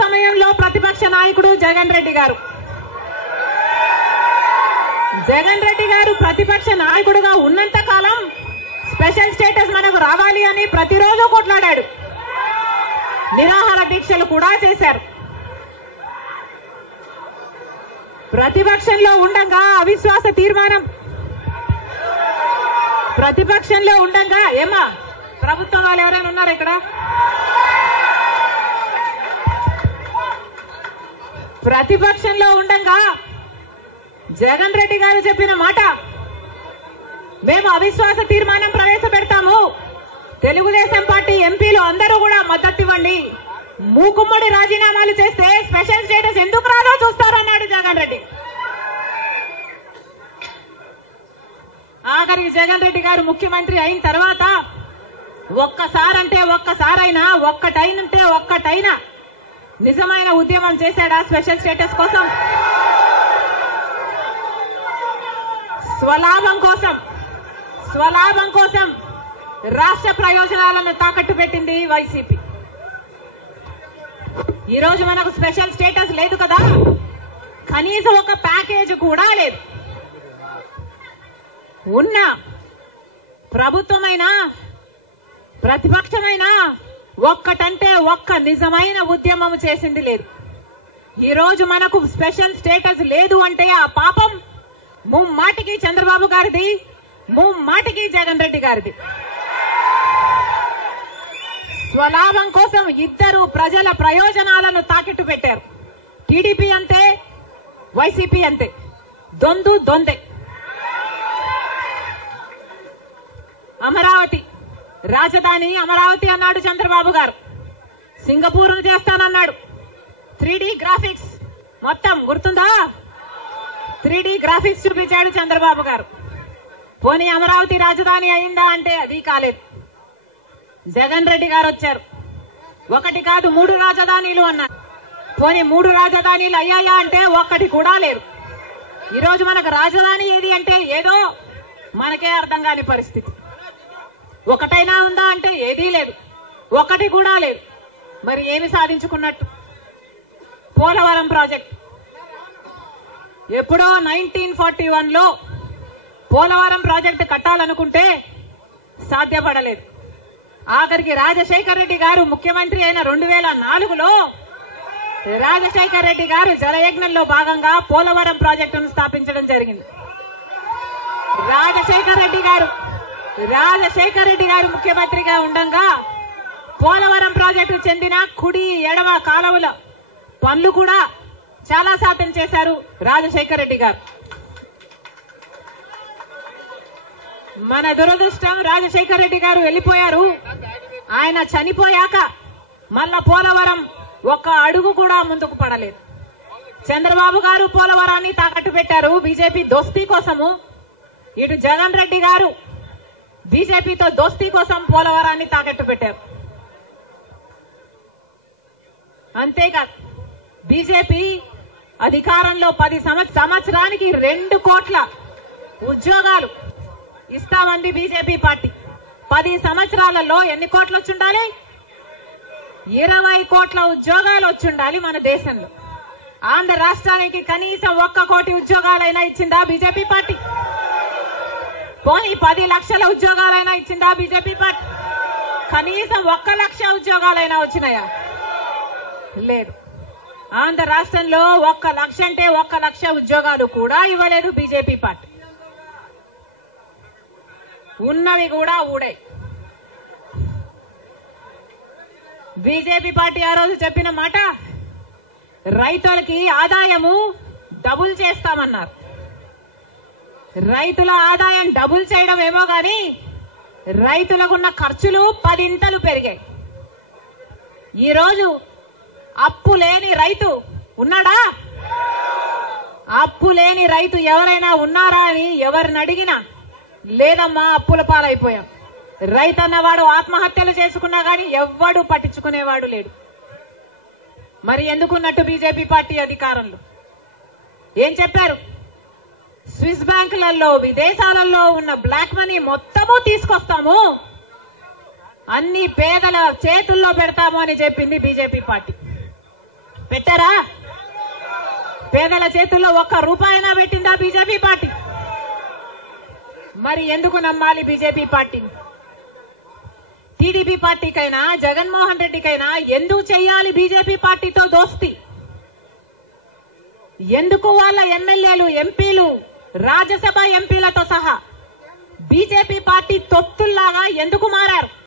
సమయంలో ప్రతిపక్ష నాయకుడు జగన్ రెడ్డి గారు ప్రతిపక్ష నాయకుడుగా ఉన్నంత కాలం స్పెషల్ స్టేటస్ మనకు రావాలి అని ప్రతిరోజు కొట్లాడాడు. నిరాహార దీక్షలు కూడా చేశారు. ప్రతిపక్షంలో ఉండగా అవిశ్వాస తీర్మానం ఏమా ప్రభుత్వం వాళ్ళు ఎవరైనా ఉన్నారు ఇక్కడ? ప్రతిపక్షంలో ఉండగా జగన్ రెడ్డి గారు చెప్పిన మాట, మేము అవిశ్వాస తీర్మానం ప్రవేశపెడతాము, తెలుగుదేశం పార్టీ ఎంపీలు అందరూ కూడా మద్దతు ఇవ్వండి, మూకుమ్మడి రాజీనామాలు చేస్తే స్పెషల్ స్టేటస్ ఎందుకు రాదో చూస్తారన్నాడు జగన్ రెడ్డి. ఆఖరికి జగన్ రెడ్డి గారు ముఖ్యమంత్రి అయిన తర్వాత ఒక్కసారైనా ఒక్కటైనా నిజమైన ఉద్యమం చేశాడా స్పెషల్ స్టేటస్ కోసం? స్వలాభం కోసం రాష్ట్ర ప్రయోజనాలను తాకట్టు పెట్టింది వైసీపీ. ఈ రోజు మనకు స్పెషల్ స్టేటస్ లేదు కదా, కనీసం ఒక ప్యాకేజ్ కూడా లేదు. ఉన్న ప్రభుత్వమైనా ప్రతిపక్షమైనా ఒక్కటంటే ఒక్క నిజమైన ఉద్యమం చేసింది లేదు. ఈ రోజు మనకు స్పెషల్ స్టేటస్ లేదు అంటే ఆ పాపం ముమ్మాటికి చంద్రబాబు గారిది, ముమ్మాటికి జగన్ రెడ్డి గారిది. స్వలాభం కోసం ఇద్దరు ప్రజల ప్రయోజనాలను తాకట్టు పెట్టారు. టీడీపీ అంతే, వైసీపీ అంతే, దొందే. అమరావతి రాజధాని అమరావతి అన్నాడు చంద్రబాబు గారు, సింగపూర్ను చేస్తానన్నాడు. 3D గ్రాఫిక్స్ మొత్తం గుర్తుందా? 3D గ్రాఫిక్స్ చూపించాడు చంద్రబాబు గారు. పోనీ అమరావతి రాజధాని అయిందా అంటే అది కాలేదు. జగన్ రెడ్డి గారు వచ్చారు, ఒకటి కాదు 3 రాజధానిలు అన్నారు. పోనీ 3 రాజధానిలు అయ్యాయా అంటే ఒక్కటి కూడా లేదు. ఈరోజు మనకు రాజధాని ఏది అంటే ఏదో మనకే అర్థం కాని పరిస్థితి. ఒకటైనా ఉందా అంటే ఏదీ లేదు, ఒకటి కూడా లేదు. మరి ఏమి సాధించుకున్నట్టు? పోలవరం ప్రాజెక్ట్ ఎప్పుడో 1941లో పోలవరం ప్రాజెక్టు కట్టాలనుకుంటే సాధ్యపడలేదు. ఆఖరికి రాజశేఖర్ రెడ్డి గారు ముఖ్యమంత్రి అయిన 2004లో రాజశేఖర్ రెడ్డి గారు జలయజ్ఞంలో భాగంగా పోలవరం ప్రాజెక్టును స్థాపించడం జరిగింది. రాజశేఖర్ రెడ్డి గారు ముఖ్యమంత్రిగా ఉండగా పోలవరం ప్రాజెక్టు చెందిన కుడి ఎడమ కాలువల పనులు కూడా చాలా శాతం చేశారు రాజశేఖర్ రెడ్డి గారు. మన దురదృష్టం రాజశేఖర్ రెడ్డి గారు వెళ్లిపోయారు. ఆయన చనిపోయాక మళ్ళా పోలవరం ఒక్క అడుగు కూడా ముందుకు పడలేదు. చంద్రబాబు గారు పోలవరాన్ని తాకట్టు పెట్టారు బీజేపీ దోస్తీ కోసము. ఇటు జగన్ రెడ్డి గారు బీజేపీతో దోస్తీ కోసం పోలవరాన్ని తాకట్టు పెట్టారు. అంతేకాదు బీజేపీ అధికారంలో 10 సంవత్సరానికి 2 కోట్ల ఉద్యోగాలు ఇస్తామంది బీజేపీ పార్టీ. 10 సంవత్సరాలలో ఎన్ని కోట్లు వచ్చుండాలి? 20 కోట్ల ఉద్యోగాలు వచ్చుండాలి మన దేశంలో. ఆంధ్ర రాష్ట్రానికి కనీసం 1 కోటి ఉద్యోగాలైనా ఇచ్చిందా బీజేపీ పార్టీ? పోనీ 10 లక్షల ఉద్యోగాలైనా ఇచ్చిందా బీజేపీ పార్టీ? కనీసం 1 లక్ష ఉద్యోగాలైనా వచ్చినాయా? లేదు. ఆంధ్ర రాష్ట్రంలో 1 లక్ష అంటే 1 లక్ష ఉద్యోగాలు కూడా ఇవ్వలేదు బీజేపీ పార్టీ. ఉన్నవి కూడా ఊడాయి. బీజేపీ పార్టీ ఆ రోజు చెప్పిన మాట, రైతులకి ఆదాయము డబుల్ చేస్తామన్నారు. రైతుల ఆదాయం డబుల్ చేయడం ఏమో గాని రైతులకున్న ఖర్చులు 10 ఇంతలు పెరిగాయి. ఈరోజు అప్పు లేని రైతు ఉన్నాడా? అప్పు లేని రైతు ఎవరైనా ఉన్నారా అని ఎవరిని అడిగినా లేదమ్మా అప్పుల పాలైపోయాం. రైతన్నవాడు ఆత్మహత్యలు చేసుకున్నా గాని ఎవ్వడు పట్టించుకునేవాడు లేడు. మరి ఎందుకున్నట్టు బీజేపీ పార్టీ అధికారంలో ఏం చెప్పారు? స్విస్ బ్యాంకులలో విదేశాలలో ఉన్న బ్లాక్ మనీ మొత్తము తీసుకొస్తాము, అన్ని పేదల చేతుల్లో పెడతాము అని చెప్పింది బీజేపీ పార్టీ. పెట్టారా? పేదల చేతుల్లో ఒక్క రూపాయినా పెట్టిందా బీజేపీ పార్టీ? మరి ఎందుకు నమ్మాలి బీజేపీ పార్టీని? టీడీపీ పార్టీకైనా జగన్మోహన్ రెడ్డికైనా ఎందుకు చెయ్యాలి బీజేపీ పార్టీతో దోస్తి? ఎందుకు వాళ్ళ ఎమ్మెల్యేలు, ఎంపీలు, రాజ్యసభ ఎంపీలతో సహా బీజేపీ పార్టీ తొత్తుల్లాగా ఎందుకు మారారు?